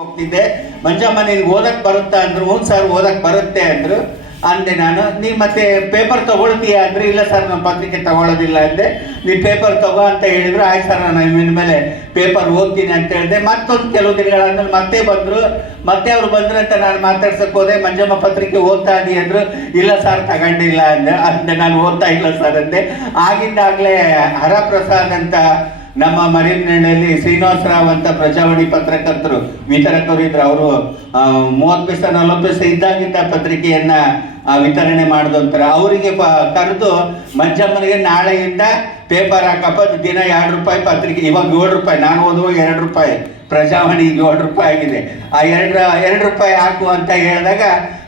ಹೋಗ್ತಿದ್ದೆ. ಮಂಜಮ್ಮ ನಿನ್ಗೆ ಓದಕ್ ಬರುತ್ತಾ ಅಂದ್ರು, ಹ್ಞೂ ಸರ್ ಓದಕ್ಕೆ ಬರುತ್ತೆ ಅಂದ್ರು. ಅಂದೆ ನಾನು, ನೀ ಮತ್ತೆ ಪೇಪರ್ ತಗೊಳ್ತೀಯ? ಅಂದ್ರೆ, ಇಲ್ಲ ಸರ್, ನಾನು ಪತ್ರಿಕೆ ತಗೊಳ್ಳೋದಿಲ್ಲ ಅಂದೆ. ನೀ ಪೇಪರ್ ತಗೋ ಅಂತ ಹೇಳಿದ್ರು. ಆಯ್ತು ಸರ್, ನಾನು ಇನ್ಮೇಲೆ ಪೇಪರ್ ಓದ್ತೀನಿ ಅಂತ ಹೇಳಿದೆ. ಮತ್ತೊಂದು ಕೆಲವು ದಿನಗಳಾದ್ಮೇಲೆ ಮತ್ತೆ ಬಂದರು. ಮತ್ತೆ ಅವ್ರು ಬಂದ್ರು ಅಂತ ನಾನು ಮಾತಾಡ್ಸಕ್ ಹೋದೆ. ಮಂಜಮ್ಮ, ಪತ್ರಿಕೆ ಓದ್ತಾ ಇದೀ ಅಂದ್ರು. ಇಲ್ಲ ಸರ್, ತಗೊಂಡಿಲ್ಲ ಅಂದೆ. ಅಂದೆ, ನಾನು ಓದ್ತಾ ಇಲ್ಲ ಸರ್ ಅಂದೆ. ಆಗಿಂದಾಗ್ಲೇ ಹರಪ್ರಸಾದ್ ಅಂತ ನಮ್ಮ ಮರಿನಹಳ್ಳಿಯಲ್ಲಿ ಶ್ರೀನಿವಾಸರಾವ್ ಅಂತ ಪ್ರಜಾವಾಣಿ ಪತ್ರಕರ್ತರು, ವಿತರಕರು ಇದ್ರು. ಅವರು ಮೂವತ್ತು ಪೈಸೆ ನಲವತ್ತು ಪೈಸೆ ಇದ್ದಾಗಿದ್ದ ಪತ್ರಿಕೆಯನ್ನ ವಿತರಣೆ ಮಾಡಿದಂತಾರೆ ಅವರಿಗೆ ಕರೆದು ಮಜ್ಜಮ್ಮನಿಗೆ ನಾಳೆಯಿಂದ ಪೇಪರ್ ಹಾಕಪ್ಪ, ದಿನ ಎರಡು ರೂಪಾಯಿ ಪತ್ರಿಕೆ, ಇವಾಗ ಏಳು ರೂಪಾಯಿ, ನಾನು ಓದುವಾಗ ಎರಡು ರೂಪಾಯಿ. ಪ್ರಜಾವಾಣಿ ಏಳು ರೂಪಾಯಿ ಆಗಿದೆ. ಆ ಎರಡು ಎರಡು ರೂಪಾಯಿ ಹಾಕು ಅಂತ ಹೇಳಿದಾಗ,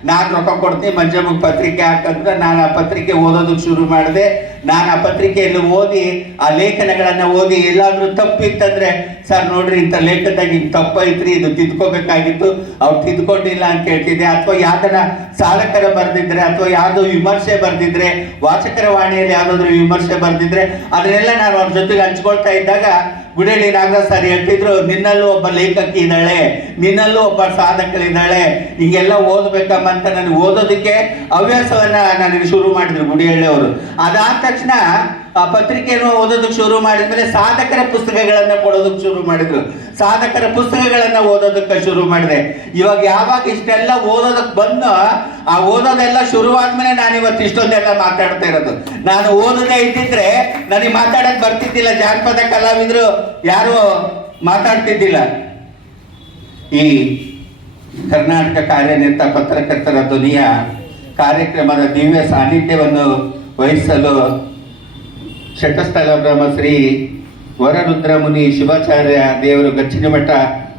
ನಾನು ರೊಕ್ಕ ಕೊಡ್ತೀನಿ, ಮಂಜಮ್ಮಗೆ ಪತ್ರಿಕೆ ಹಾಕಂದ್ರೆ ನಾನು ಆ ಪತ್ರಿಕೆ ಓದೋದಕ್ಕೆ ಶುರು ಮಾಡಿದೆ. ನಾನು ಆ ಪತ್ರಿಕೆಯಲ್ಲಿ ಓದಿ, ಆ ಲೇಖನಗಳನ್ನು ಓದಿ ಎಲ್ಲಾದರೂ ತಪ್ಪಿತ್ತಂದರೆ, ಸರ್ ನೋಡ್ರಿ, ಇಂಥ ಲೇಖನದಾಗ ಹಿಂಗೆ ತಪ್ಪೈತ್ರಿ, ಇದು ತಿದ್ಕೋಬೇಕಾಗಿತ್ತು, ಅವ್ರು ತಿದ್ಕೊಂಡಿಲ್ಲ ಅಂತ ಹೇಳ್ತಿದ್ದೆ. ಅಥವಾ ಯಾವ್ದನ್ನ ಸಾಧಕರ ಬರೆದಿದ್ರೆ, ಅಥವಾ ಯಾವುದೋ ವಿಮರ್ಶೆ ಬರೆದಿದ್ರೆ, ವಾಚಕರ ವಾಣಿಯಲ್ಲಿ ಯಾವುದಾದ್ರೂ ವಿಮರ್ಶೆ ಬರೆದಿದ್ರೆ, ಅದನ್ನೆಲ್ಲ ನಾನು ಅವ್ರ ಜೊತೆಗೆ ಹಂಚ್ಕೊಳ್ತಾ ಇದ್ದಾಗ ಗುಡೇಳಿ ನಾಗರಾಜ್ ಸರ್ ಹೇಳ್ತಿದ್ರು ನಿನ್ನಲ್ಲೂ ಒಬ್ಬ ಲೇಖಕಿ ಇದ್ದಾಳೆ, ನಿನ್ನಲ್ಲೂ ಒಬ್ಬ ಸಾಧಕರಿದ್ದಾಳೆ, ಹಿಂಗೆಲ್ಲ ಓದ್ಬೇಕಮ್ಮ ಅಂತ ನನಗೆ ಓದೋದಕ್ಕೆ ಹವ್ಯಾಸವನ್ನ ನನಗೆ ಶುರು ಮಾಡಿದ್ರು ಗುಡಿಹಳ್ಳಿ ಅವರು. ಅದಾದ ತಕ್ಷಣ ಆ ಪತ್ರಿಕೆಯನ್ನು ಓದೋದಕ್ಕೆ ಶುರು ಮಾಡಿದ್ಮೇಲೆ ಸಾಧಕರ ಪುಸ್ತಕಗಳನ್ನು ಕೊಡೋದಕ್ಕೆ ಶುರು ಮಾಡಿದ್ರು. ಸಾಧಕರ ಪುಸ್ತಕಗಳನ್ನ ಓದೋದಕ್ಕೆ ಶುರು ಮಾಡಿದೆ. ಇವಾಗ ಯಾವಾಗ ಇಷ್ಟೆಲ್ಲ ಓದೋದಕ್ಕೆ ಬಂದು, ಆ ಓದೋದೆಲ್ಲ ಶುರುವಾದ್ಮೇಲೆ ನಾನು ಇವತ್ತು ಇಷ್ಟೊಂದೆಲ್ಲ ಮಾತಾಡ್ತಾ ಇರೋದು. ನಾನು ಓದದೇ ಇದ್ದಿದ್ರೆ ನನಗೆ ಮಾತಾಡಕ್ ಬರ್ತಿದ್ದಿಲ್ಲ. ಜಾನಪದ ಕಲಾವಿದರು ಯಾರು ಮಾತಾಡ್ತಿದ್ದಿಲ್ಲ. ಈ ಕರ್ನಾಟಕ ಕಾರ್ಯನಿರತ ಪತ್ರಕರ್ತರ ಧ್ವನಿಯ ಕಾರ್ಯಕ್ರಮದ ದಿವ್ಯ ಸಾನ್ನಿಧ್ಯವನ್ನು ವಹಿಸಲು ಶಟಸ್ಥಲ ಬ್ರಹ್ಮಶ್ರೀ ವರರುದ್ರಮುನಿ ಶಿವಾಚಾರ್ಯ ದೇವರು ಗಚ್ಚಿನ ಮಠ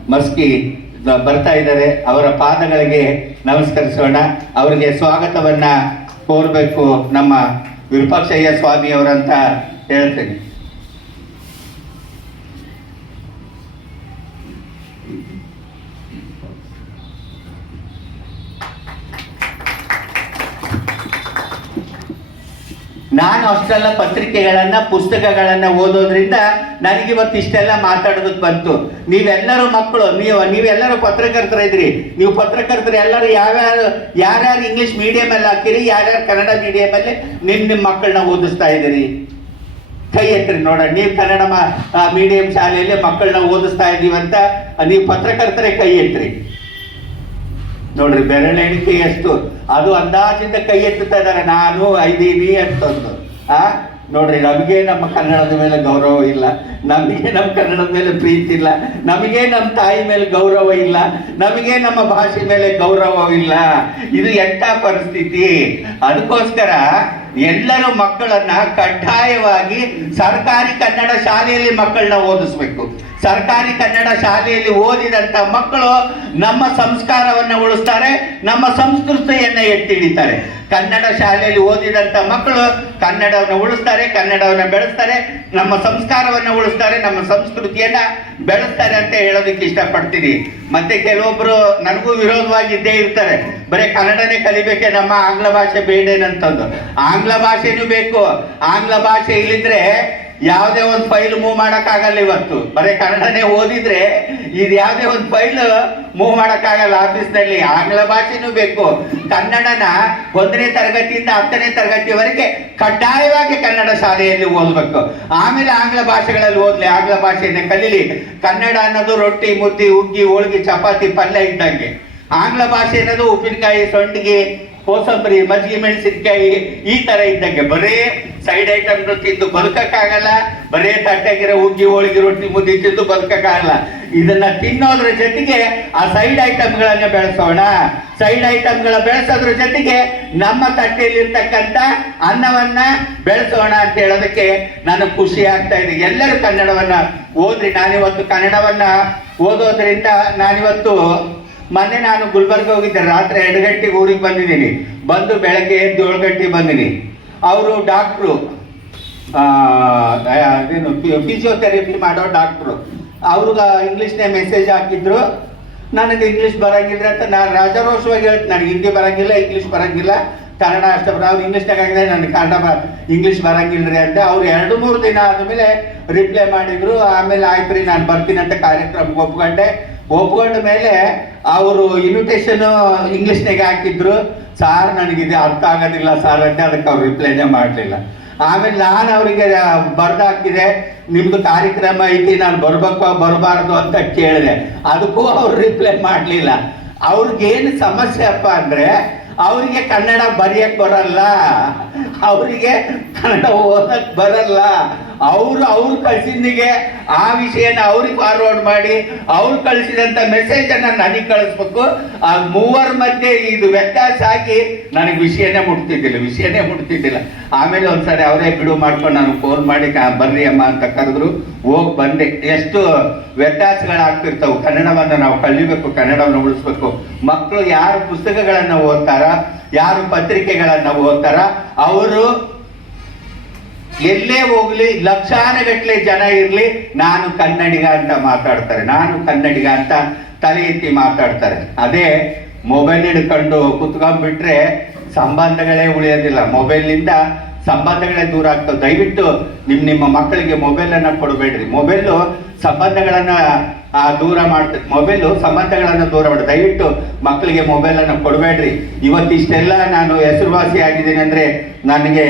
ಮಸ್ಕಿ ಬರ್ತಾ ಇದ್ದಾರೆ. ಅವರ ಪಾದಗಳಿಗೆ ನಮಸ್ಕರಿಸೋಣ. ಅವರಿಗೆ ಸ್ವಾಗತವನ್ನ ಕೋರಬೇಕು ನಮ್ಮ ವಿರೂಪಾಕ್ಷಯ್ಯ ಸ್ವಾಮಿ ಅವರಂತ ಹೇಳ್ತೇನೆ. ನಾನು ಅಷ್ಟೆಲ್ಲ ಪತ್ರಿಕೆಗಳನ್ನ, ಪುಸ್ತಕಗಳನ್ನ ಓದೋದ್ರಿಂದ ನನಗೆ ಇವತ್ತು ಇಷ್ಟೆಲ್ಲ ಮಾತಾಡೋದಕ್ಕೆ ಬಂತು. ನೀವೆಲ್ಲರೂ ಮಕ್ಕಳು, ನೀವು, ನೀವೆಲ್ಲರೂ ಪತ್ರಕರ್ತರಿದ್ರಿ ನೀವು ಪತ್ರಕರ್ತರು ಎಲ್ಲರೂ ಯಾವ್ಯಾರು, ಯಾರ್ಯಾರು ಇಂಗ್ಲಿಷ್ ಮೀಡಿಯಮಲ್ಲಿ ಹಾಕಿರಿ, ಯಾರ್ಯಾರು ಕನ್ನಡ ಮೀಡಿಯಮಲ್ಲಿ ನಿಮ್ಮ ನಿಮ್ಮ ಮಕ್ಕಳನ್ನ ಓದಿಸ್ತಾ ಇದ್ದೀರಿ. ಕೈ ಎತ್ತರಿ ನೋಡ ನೀವು ಕನ್ನಡ ಮೀಡಿಯಂ ಶಾಲೆಯಲ್ಲಿ ಮಕ್ಕಳನ್ನ ಓದಿಸ್ತಾ ಇದ್ದೀವಿ ಅಂತ ನೀವು ಪತ್ರಕರ್ತರೇ ಕೈ ಎತ್ತರಿ. ನೋಡ್ರಿ ಬೆರಳೆಣಿಕೆ ಎಷ್ಟು? ಅದು ಅಂದಾಜಿಂದ ಕೈ ಎತ್ತುತ್ತಾ ಇದ್ದಾರೆ. ನಾನು ಐದೀನಿ ಅಂತಂದು. ಆ? ನೋಡ್ರಿ, ನಮಗೆ ನಮ್ಮ ಕನ್ನಡದ ಮೇಲೆ ಗೌರವ ಇಲ್ಲ. ನಮಗೆ ನಮ್ಮ ಕನ್ನಡದ ಮೇಲೆ ಪ್ರೀತಿ ಇಲ್ಲ. ನಮಗೆ ನಮ್ಮ ತಾಯಿ ಮೇಲೆ ಗೌರವ ಇಲ್ಲ. ನಮಗೆ ನಮ್ಮ ಭಾಷೆ ಮೇಲೆ ಗೌರವ ಇಲ್ಲ. ಇದು ಎಂಥ ಪರಿಸ್ಥಿತಿ? ಅದಕ್ಕೋಸ್ಕರ ಎಲ್ಲರೂ ಮಕ್ಕಳನ್ನ ಕಡ್ಡಾಯವಾಗಿ ಸರ್ಕಾರಿ ಕನ್ನಡ ಶಾಲೆಯಲ್ಲಿ ಮಕ್ಕಳನ್ನ ಓದಿಸ್ಬೇಕು. ಸರ್ಕಾರಿ ಕನ್ನಡ ಶಾಲೆಯಲ್ಲಿ ಓದಿದಂತ ಮಕ್ಕಳು ನಮ್ಮ ಸಂಸ್ಕಾರವನ್ನ ಉಳಿಸ್ತಾರೆ, ನಮ್ಮ ಸಂಸ್ಕೃತಿಯನ್ನ ಎತ್ತಿ ಹಿಡಿತಾರೆ ಕನ್ನಡ ಶಾಲೆಯಲ್ಲಿ ಓದಿದಂತ ಮಕ್ಕಳು ಕನ್ನಡವನ್ನು ಉಳಿಸ್ತಾರೆ, ಕನ್ನಡವನ್ನು ಬೆಳೆಸ್ತಾರೆ, ನಮ್ಮ ಸಂಸ್ಕಾರವನ್ನು ಉಳಿಸ್ತಾರೆ, ನಮ್ಮ ಸಂಸ್ಕೃತಿಯನ್ನ ಬೆಳೆಸ್ತಾರೆ ಅಂತ ಹೇಳೋದಕ್ಕೆ ಇಷ್ಟಪಡ್ತೀನಿ. ಮತ್ತೆ ಕೆಲವೊಬ್ರು ನನಗೂ ವಿರೋಧವಾಗಿ ಇದ್ದೇ ಇರ್ತಾರೆ. ಬರೀ ಕನ್ನಡನೇ ಕಲಿಬೇಕೆ ನಮ್ಮ ಆಂಗ್ಲ ಭಾಷೆ ಬೇಡೇನಂತಂದು. ಆಂಗ್ಲ ಭಾಷೆನೂ ಬೇಕು. ಆಂಗ್ಲ ಭಾಷೆ ಇಲ್ಲಿದ್ರೆ ಯಾವುದೇ ಒಂದು ಫೈಲ್ ಮೂವ್ ಮಾಡೋಕ್ಕಾಗಲ್ಲ ಇವತ್ತು. ಬರೀ ಕನ್ನಡನೇ ಓದಿದ್ರೆ ಇದು ಯಾವುದೇ ಒಂದು ಫೈಲ್ ಮೂವ್ ಮಾಡೋಕ್ಕಾಗಲ್ಲ ಆಫೀಸ್ನಲ್ಲಿ ಆಂಗ್ಲ ಭಾಷೆನೂ ಬೇಕು. ಕನ್ನಡನ ಒಂದನೇ ತರಗತಿಯಿಂದ ಹತ್ತನೇ ತರಗತಿವರೆಗೆ ಕಡ್ಡಾಯವಾಗಿ ಕನ್ನಡ ಶಾಲೆಯಲ್ಲಿ ಓದಬೇಕು. ಆಮೇಲೆ ಆಂಗ್ಲ ಭಾಷೆಗಳಲ್ಲಿ ಓದಲಿ. ಆಂಗ್ಲ ಭಾಷೆಯನ್ನೇ ಕಲೀಲಿ. ಕನ್ನಡ ಅನ್ನೋದು ರೊಟ್ಟಿ, ಮುದ್ದಿ, ಉಗ್ಗಿ, ಹೋಳ್ಗಿ, ಚಪಾತಿ, ಪಲ್ಯ ಇದ್ದಂಗೆ. ಆಂಗ್ಲ ಭಾಷೆ ಅನ್ನೋದು ಉಪ್ಪಿನಕಾಯಿ, ಸೊಂಡಿಗೆ ಕೋಸಂಬರಿ ಮಜ್ಜಿಗೆ ಮೆಣಸಿನ್ಕಾಯಿ ಈ ತರ ಇದ್ದಂಗೆ. ಬರೇ ಸೈಡ್ ಐಟಮ್ ತಿಂದು ಬದುಕಕ್ಕಾಗಲ್ಲ, ಬರೇ ತಟ್ಟೆಗಿರೋ ಉಗ್ಗಿ ಹೋಳಿಗೆ ರೊಟ್ಟಿ ಮುದ್ದೆ ತಿಂದು ಬದುಕಕ್ಕಾಗಲ್ಲ. ಇದನ್ನ ತಿನ್ನೋದ್ರ ಜೊತೆಗೆ ಆ ಸೈಡ್ ಐಟಮ್ಗಳನ್ನ ಬೆಳೆಸೋಣ. ಸೈಡ್ ಐಟಮ್ಗಳ ಬೆಳೆಸೋದ್ರ ಜೊತೆಗೆ ನಮ್ಮ ತಟ್ಟೆಯಲ್ಲಿರ್ತಕ್ಕಂಥ ಅನ್ನವನ್ನ ಬೆಳೆಸೋಣ ಅಂತ ಹೇಳೋದಕ್ಕೆ ನನಗೆ ಖುಷಿ ಆಗ್ತಾ ಇದೆ ಎಲ್ಲರೂ ಕನ್ನಡವನ್ನ ಓದ್ರಿ. ನಾನಿವತ್ತು ಕನ್ನಡವನ್ನ ಓದೋದ್ರಿಂದ ನಾನಿವತ್ತು ಮೊನ್ನೆ ನಾನು ಗುಲ್ಬರ್ಗ ಹೋಗಿದ್ದೆ, ರಾತ್ರಿ ಎರಡು ಗಂಟೆಗೆ ಊರಿಗೆ ಬಂದಿದ್ದೀನಿ. ಬಂದು ಬೆಳಗ್ಗೆ ಎದ್ದು ಏಳು ಗಂಟೆಗೆ ಬಂದಿನಿ. ಅವರು ಡಾಕ್ಟ್ರು ಅದೇನು ಫಿಸಿಯೋಥೆರಪಿ ಮಾಡೋ ಡಾಕ್ಟ್ರು. ಅವ್ರಿಗೆ ಇಂಗ್ಲೀಷ್ನೇ ಮೆಸೇಜ್ ಹಾಕಿದ್ರು. ನನಗೆ ಇಂಗ್ಲೀಷ್ ಬರೋಂಗಿಲ್ಲ ಅಂತ ನಾನು ರಾಜಾರೋಷವಾಗಿ ಹೇಳ್ತೀನಿ. ನನಗೆ ಹಿಂದಿ ಬರೋಂಗಿಲ್ಲ, ಇಂಗ್ಲೀಷ್ ಬರಂಗಿಲ್ಲ. ಕನ್ನಡ ಅಷ್ಟೇ ಬರ, ಅವ್ರು ಇಂಗ್ಲೀಷ್ನಾಗ ಹಾಕಿದ್ರೆ ನನಗೆ ಕನ್ನಡ ಬ, ಇಂಗ್ಲೀಷ್ ರೀ ಅಂತ ಅವ್ರು ಎರಡು ಮೂರು ದಿನ ಆದಮೇಲೆ ರಿಪ್ಲೈ ಮಾಡಿದರು. ಆಮೇಲೆ ಆಯ್ತು ರೀ, ನಾನು ಬರ್ತೀನಿ ಅಂತ ಕಾರ್ಯಕ್ರಮಕ್ಕೆ ಒಪ್ಕೊಂಡೆ. ಒಪ್ಕೊಂಡ ಮೇಲೆ ಅವರು ಇನ್ವಿಟೇಷನ್ ಇಂಗ್ಲಿಷ್ನಾಗೆ ಹಾಕಿದ್ರು. ಸಾರ್ ನನಗಿದೆ ಅರ್ಥ ಆಗೋದಿಲ್ಲ ಸಾರ್ ಅಂತ ಅದಕ್ಕೆ ಅವ್ರು ರಿಪ್ಲೈನೇ ಮಾಡಲಿಲ್ಲ. ಆಮೇಲೆ ನಾನು ಅವರಿಗೆ ಬರ್ದು ಹಾಕಿದೆ ನಿಮ್ದು ಕಾರ್ಯಕ್ರಮ ಐತಿ, ನಾನು ಬರ್ಬೇಕು, ಬರಬಾರ್ದು ಅಂತ ಕೇಳಿದೆ. ಅದಕ್ಕೂ ಅವ್ರು ರಿಪ್ಲೈ ಮಾಡಲಿಲ್ಲ. ಅವ್ರಿಗೇನು ಸಮಸ್ಯೆ ಅಪ್ಪ ಅಂದರೆ, ಅವರಿಗೆ ಕನ್ನಡ ಬರೆಯಕ್ಕೆ ಬರಲ್ಲ. ಅವರಿಗೆ ಕನ್ನಡ ಓದಕ್ಕೆ ಬರಲ್ಲ. ಅವರು ಅವ್ರು ಕಳ್ಸಿದ್ನಿಗೆ ಆ ವಿಷಯನ ಅವ್ರಿಗೆ ಫಾರ್ವರ್ಡ್ ಮಾಡಿ, ಅವ್ರು ಕಳಿಸಿದಂತ ಮೆಸೇಜ್ ಅನ್ನ ನನಗೆ ಕಳಿಸ್ಬೇಕು. ಆ ಮೂವರ ಮಧ್ಯೆ ಇದು ವ್ಯತ್ಯಾಸ ಆಗಿ ನನಗೆ ವಿಷಯನೇ ಮುಟ್ತಿದ್ದಿಲ್ಲ ವಿಷಯನೇ ಮುಟ್ತಿದ್ದಿಲ್ಲ. ಆಮೇಲೆ ಒಂದ್ಸರಿ ಅವರೇ ಬಿಡು ಮಾಡ್ಕೊಂಡು ನಾನು ಫೋನ್ ಮಾಡಿ ಬರ್ರಿ ಅಮ್ಮ ಅಂತ ಕರೆದ್ರು. ಹೋಗಿ ಬಂದೆ. ಎಷ್ಟು ವ್ಯತ್ಯಾಸಗಳಾಗ್ತಿರ್ತಾವೆ. ಕನ್ನಡವನ್ನು ನಾವು ಕಲಿಬೇಕು, ಕನ್ನಡವನ್ನು ಉಳಿಸ್ಬೇಕು. ಮಕ್ಕಳು ಯಾರು ಪುಸ್ತಕಗಳನ್ನು ಓದ್ತಾರ, ಯಾರು ಪತ್ರಿಕೆಗಳನ್ನು ಓದ್ತಾರ, ಅವರು ಎಲ್ಲೇ ಹೋಗ್ಲಿ, ಲಕ್ಷಾನುಗಟ್ಲೆ ಜನ ಇರ್ಲಿ, ನಾನು ಕನ್ನಡಿಗ ಅಂತ ಮಾತಾಡ್ತಾರೆ. ನಾನು ಕನ್ನಡಿಗ ಅಂತ ತಲೆ ಎತ್ತಿ ಮಾತಾಡ್ತಾರೆ. ಅದೇ ಮೊಬೈಲ್ ಹಿಡ್ಕೊಂಡು ಕುತ್ಕೊಂಡ್ಬಿಟ್ರೆ ಸಂಬಂಧಗಳೇ ಉಳಿಯೋದಿಲ್ಲ. ಮೊಬೈಲ್ನಿಂದ ಸಂಬಂಧಗಳೇ ದೂರ ಆಗ್ತವೆ. ದಯವಿಟ್ಟು ನಿಮ್ಮ ನಿಮ್ಮ ಮಕ್ಕಳಿಗೆ ಮೊಬೈಲ್ ಅನ್ನ ಕೊಡಬೇಡ್ರಿ. ಮೊಬೈಲು ಸಂಬಂಧಗಳನ್ನ ದೂರ ಮಾಡ್ತದೆ ಮೊಬೈಲು ಸಂಬಂಧಗಳನ್ನ ದೂರ ಮಾಡಿ. ದಯವಿಟ್ಟು ಮಕ್ಕಳಿಗೆ ಮೊಬೈಲ್ ಅನ್ನ ಕೊಡಬೇಡ್ರಿ. ಇವತ್ತಿಷ್ಟೆಲ್ಲ ನಾನು ಹೆಸರುವಾಸಿ ಆಗಿದ್ದೀನಿ ಅಂದ್ರೆ ನನಗೆ